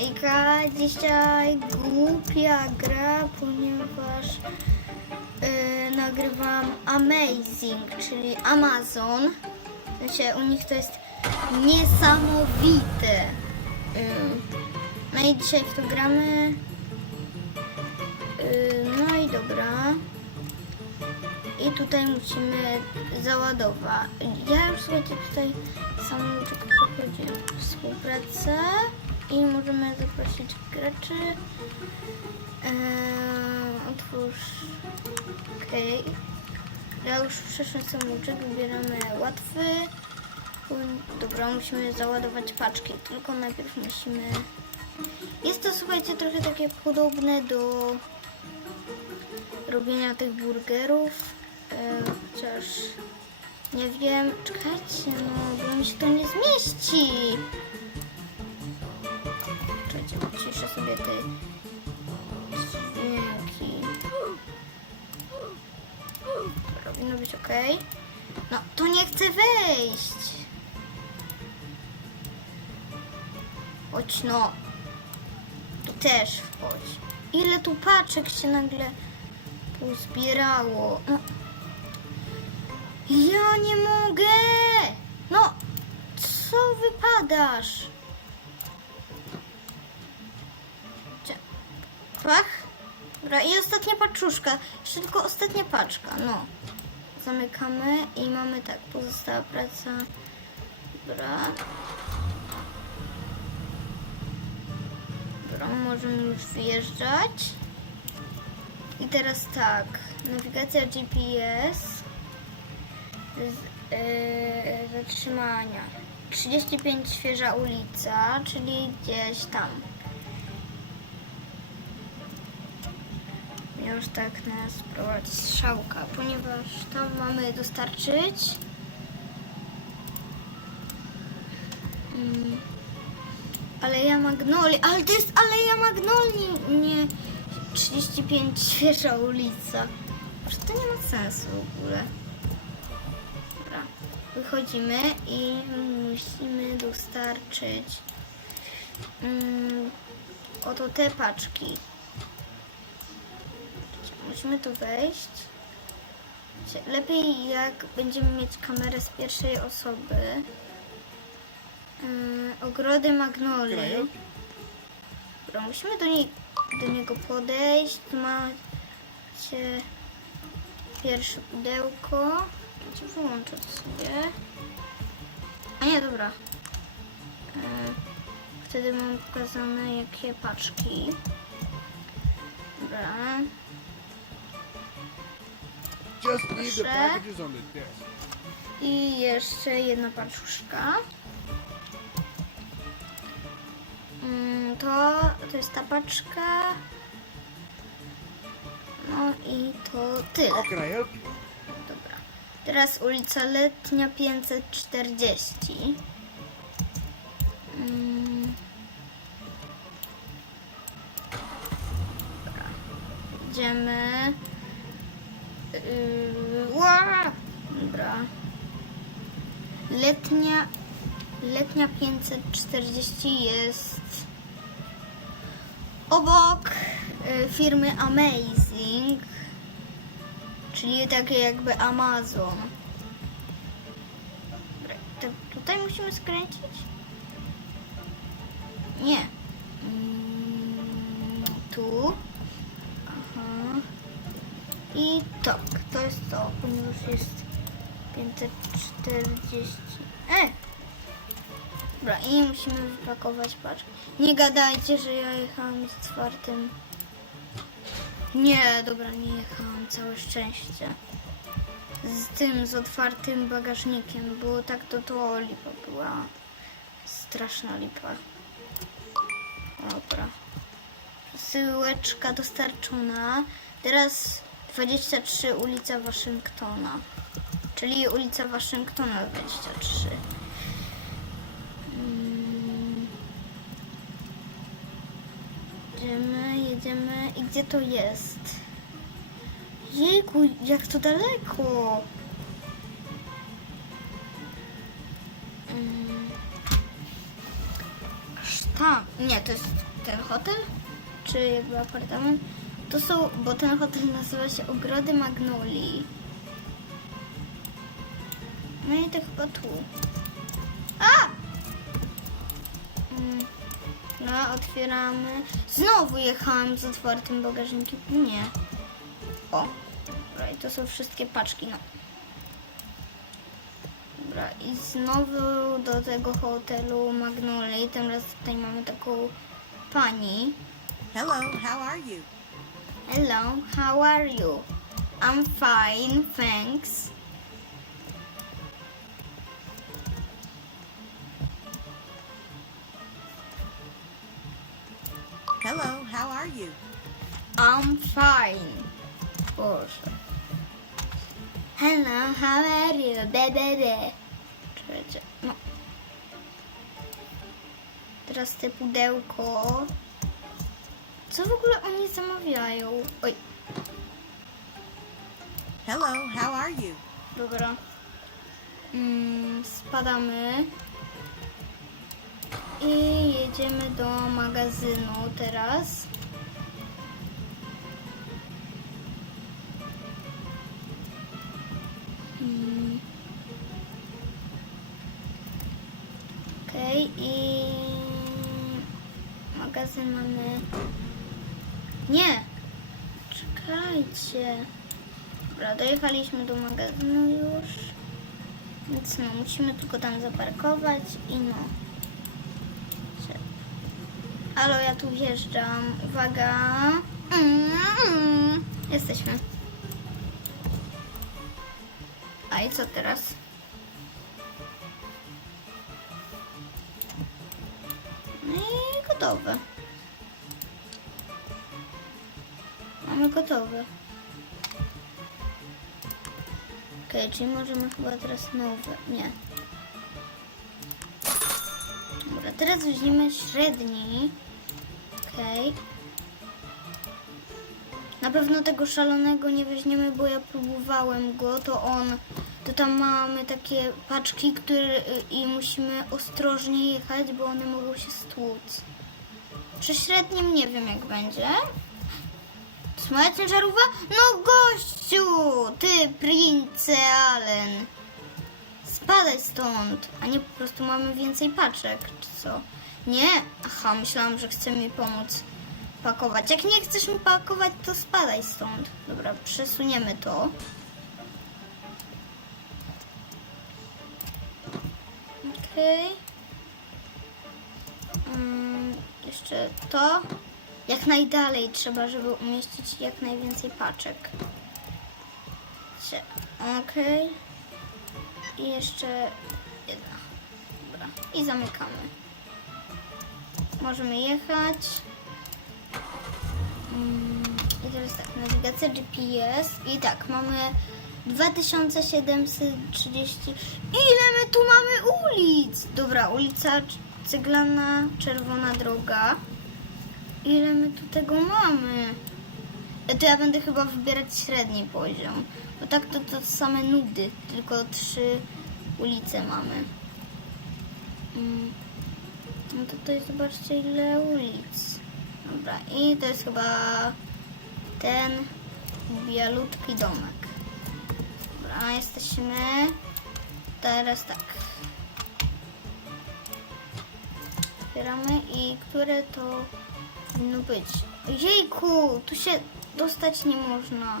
Ejka, dzisiaj głupia gra, ponieważ yy, nagrywam Amazing, czyli Amazon. Sensie u nich to jest niesamowite. Yy, no i dzisiaj w to gramy. Yy, no i dobra. I tutaj musimy załadować. Ja już słuchajcie tutaj samą przechodziłem współpracę i możemy zaprosić graczy. Eee, otwórz. Okej. Ja już przeszłem samouczek, wybieramy łatwy. Dobra, musimy załadować paczki, tylko najpierw musimy... Jest to, słuchajcie, trochę takie podobne do robienia tych burgerów. E, chociaż nie wiem. Czekajcie, no, bo mi się to nie zmieści. Ciszę sobie te dźwięki. To powinno być ok. No, to nie chce wejść. Chodź no. Tu też wchodź. Ile tu paczek się nagle pozbierało. No. Ja nie mogę! No, co wypadasz? Pach? Dobra, i ostatnia paczuszka. Jeszcze tylko ostatnia paczka, no. Zamykamy i mamy tak, pozostała praca. Dobra. Dobra, możemy już wyjeżdżać. I teraz tak, nawigacja GPS z, yy, zatrzymania 35 świeża ulica, czyli gdzieś tam. Już tak nas prowadzi strzałka, ponieważ tam mamy dostarczyć mm, Aleja Magnoli, ale to jest Aleja Magnoli, nie 35 świeża ulica. Może to nie ma sensu w ogóle. Dobra, wychodzimy i musimy dostarczyć mm, oto te paczki. Musimy tu wejść. Lepiej jak będziemy mieć kamerę z pierwszej osoby. Yy, ogrody Magnolii. Dobra, musimy do, niej, do niego podejść. Tu macie pierwsze pudełko. Macie wyłączyć sobie. A nie, dobra. E, wtedy mam pokazane jakie paczki. Dobra. Proszę. I jeszcze jedna paczuszka. Mm, To, to jest ta paczka. No i to tyle. Dobra. Teraz ulica Letnia 540. Mm. Dobra. Idziemy. Yy! Dobra. Letnia, letnia 540 jest obok y, firmy Amazing, czyli takie jakby Amazon. To tutaj musimy skręcić? Nie. Mm, tu. I tak, to jest to, ponieważ jest 540. E! Dobra, i musimy wypakować paczkę. Nie gadajcie, że ja jechałam z otwartym. Nie, dobra, nie jechałam, całe szczęście. Z tym, z otwartym bagażnikiem, bo tak to to lipa była. Straszna lipa. Dobra. Syłeczka dostarczona. Teraz 23 ulica Waszyngtona. Czyli ulica Waszyngtona 23. Mm. Jedziemy, jedziemy. I gdzie to jest? Jejku, jak to daleko! Mm. Aż tam, nie, to jest ten hotel? Czy jakby apartament? To są, bo ten hotel nazywa się Ogrody Magnolii. No i to chyba tu. A! Mm, No, otwieramy. Znowu jechałam z otwartym bagażnikiem. Nie. O. Dobra, i to są wszystkie paczki. No. Dobra, i znowu do tego hotelu Magnolii. Teraz tutaj mamy taką pani. Hello, how are you? Hello, how are you? I'm fine, thanks. Hello, how are you? I'm fine. Boże. Hello, how are you? Be, be, be. Czekajcie, no. Teraz te pudełko. Co w ogóle oni zamawiają? Oj, Hello, how are you? dobra. Mm, spadamy. I jedziemy do magazynu teraz. Mm. Okej, i magazyn mamy. Nie! Czekajcie. Dobra, dojechaliśmy do magazynu już. Więc no, musimy tylko tam zaparkować i no. Halo, ja tu wjeżdżam. Uwaga. Mm, mm. Jesteśmy. A i co teraz? No i gotowe. Mamy gotowe. Okej, czyli możemy chyba teraz nowe. Nie. Dobra, teraz weźmiemy średni. Okej. Na pewno tego szalonego nie weźmiemy, bo ja próbowałem go, to on, to tam mamy takie paczki, które y, i musimy ostrożnie jechać, bo one mogą się stłuc. Przy średnim nie wiem jak będzie. Moja ciężarówka? No gościu! Ty, prince Allen! Spadaj stąd! A nie po prostu mamy więcej paczek, czy co? Nie? Aha, myślałam, że chce mi pomóc pakować. Jak nie chcesz mi pakować, to spadaj stąd. Dobra, przesuniemy to. Okej. Mm, jeszcze to. Jak najdalej trzeba, żeby umieścić jak najwięcej paczek. Okej. I jeszcze jedna. Dobra. I zamykamy. Możemy jechać. Mm, I teraz tak, nawigacja GPS. I tak, mamy 2730. Ile my tu mamy ulic? Dobra, ulica Ceglana, Czerwona Droga. Ile my tu tego mamy? To ja będę chyba wybierać średni poziom. Bo tak to, to same nudy. Tylko trzy ulice mamy. Mm. No to tutaj zobaczcie ile ulic. Dobra, i to jest chyba ten bialutki domek. Dobra, jesteśmy. Teraz tak. Otwieramy i które to powinno być? Jejku, tu się dostać nie można.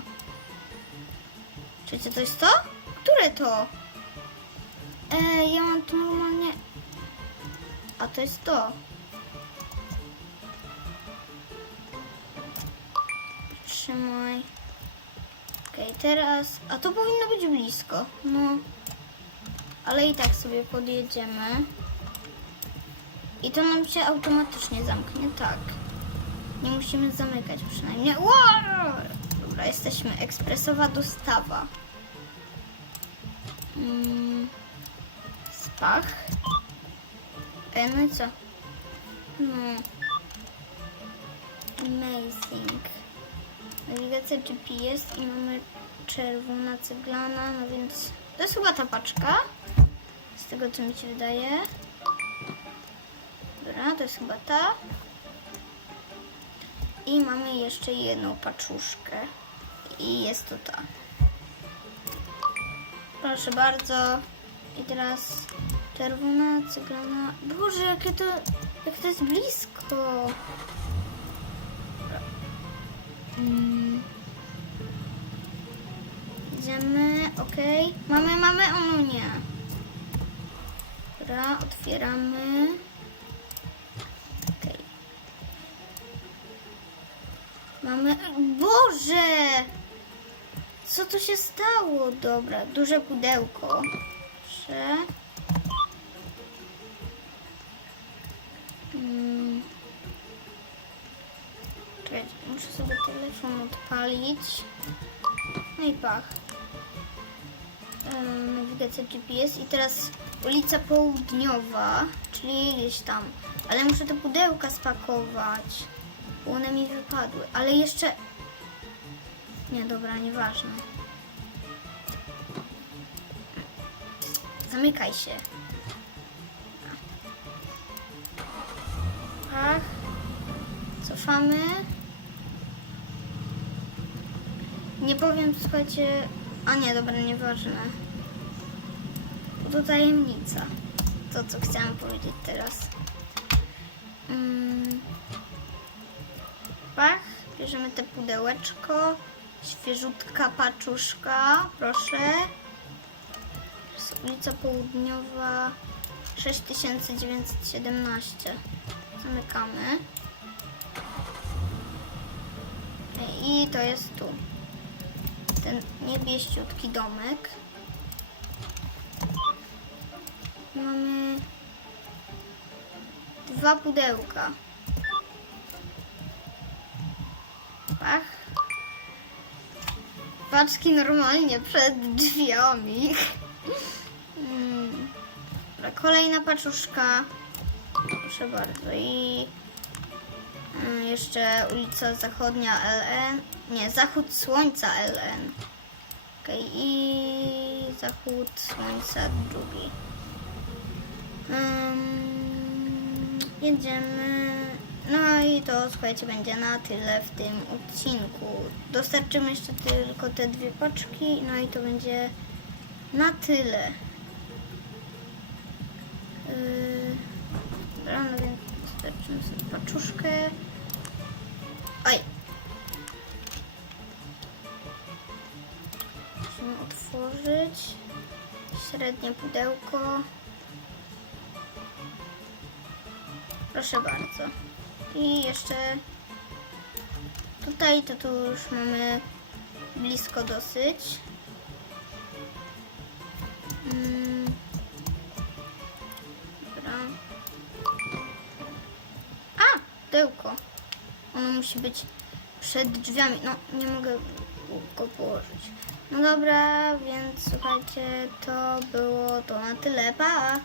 Czy to jest to? Które to? E, ja mam tu normalnie... A to jest to. Trzymaj. Okej, teraz... A to powinno być blisko. No. Ale i tak sobie podjedziemy. I to nam się automatycznie zamknie, tak. Nie musimy zamykać przynajmniej. Wow! Dobra, jesteśmy. Ekspresowa dostawa. Mm, spach. E, no i co? No. Amazing. Nawigacja GPS i mamy czerwona ceglana, no więc to jest chyba ta paczka. Z tego co mi się wydaje. Dobra, to jest chyba ta. I mamy jeszcze jedną paczuszkę. I jest to ta. Proszę bardzo. I teraz czerwona, cyglana. Boże, jakie to, jak to jest blisko. Mm. Idziemy, okej. Mamy, mamy, o no nie. Dobra, otwieramy. Mamy, Boże! Co tu się stało? Dobra, duże pudełko. Proszę. Mm. Muszę sobie telefon odpalić. No i pach. Em, Nawigacja GPS i teraz ulica Południowa, czyli gdzieś tam. Ale muszę te pudełka spakować, bo one mi wypadły. Ale jeszcze... Nie, dobra, nieważne. Zamykaj się. Ach. Cofamy. Nie powiem, słuchajcie... A nie, dobra, nieważne. To tajemnica. To, co chciałam powiedzieć teraz. Mm. Bierzemy te pudełeczko. Świeżutka paczuszka, proszę. Ulica Południowa 6917. Zamykamy. I to jest tu. Ten niebieściutki domek. Mamy dwa pudełka. Pach. Paczki normalnie przed drzwiami. Mm. Dobra, Kolejna paczuszka. Proszę bardzo. I mm, jeszcze ulica Zachodnia LN. Nie, zachód słońca LN. Okej, i zachód słońca drugi. Ym, jedziemy. No i to słuchajcie, będzie na tyle w tym odcinku. Dostarczymy jeszcze tylko te dwie paczki, no i to będzie na tyle. Yy, dobra, no więc dostarczymy sobie paczuszkę. Oj, Musimy otworzyć średnie pudełko. Proszę bardzo. I jeszcze tutaj to tu już mamy blisko dosyć. Mm. Dobra. A! Pudełko. Ono musi być przed drzwiami. No, nie mogę go położyć. No dobra, więc słuchajcie, to było to na tyle. Pa!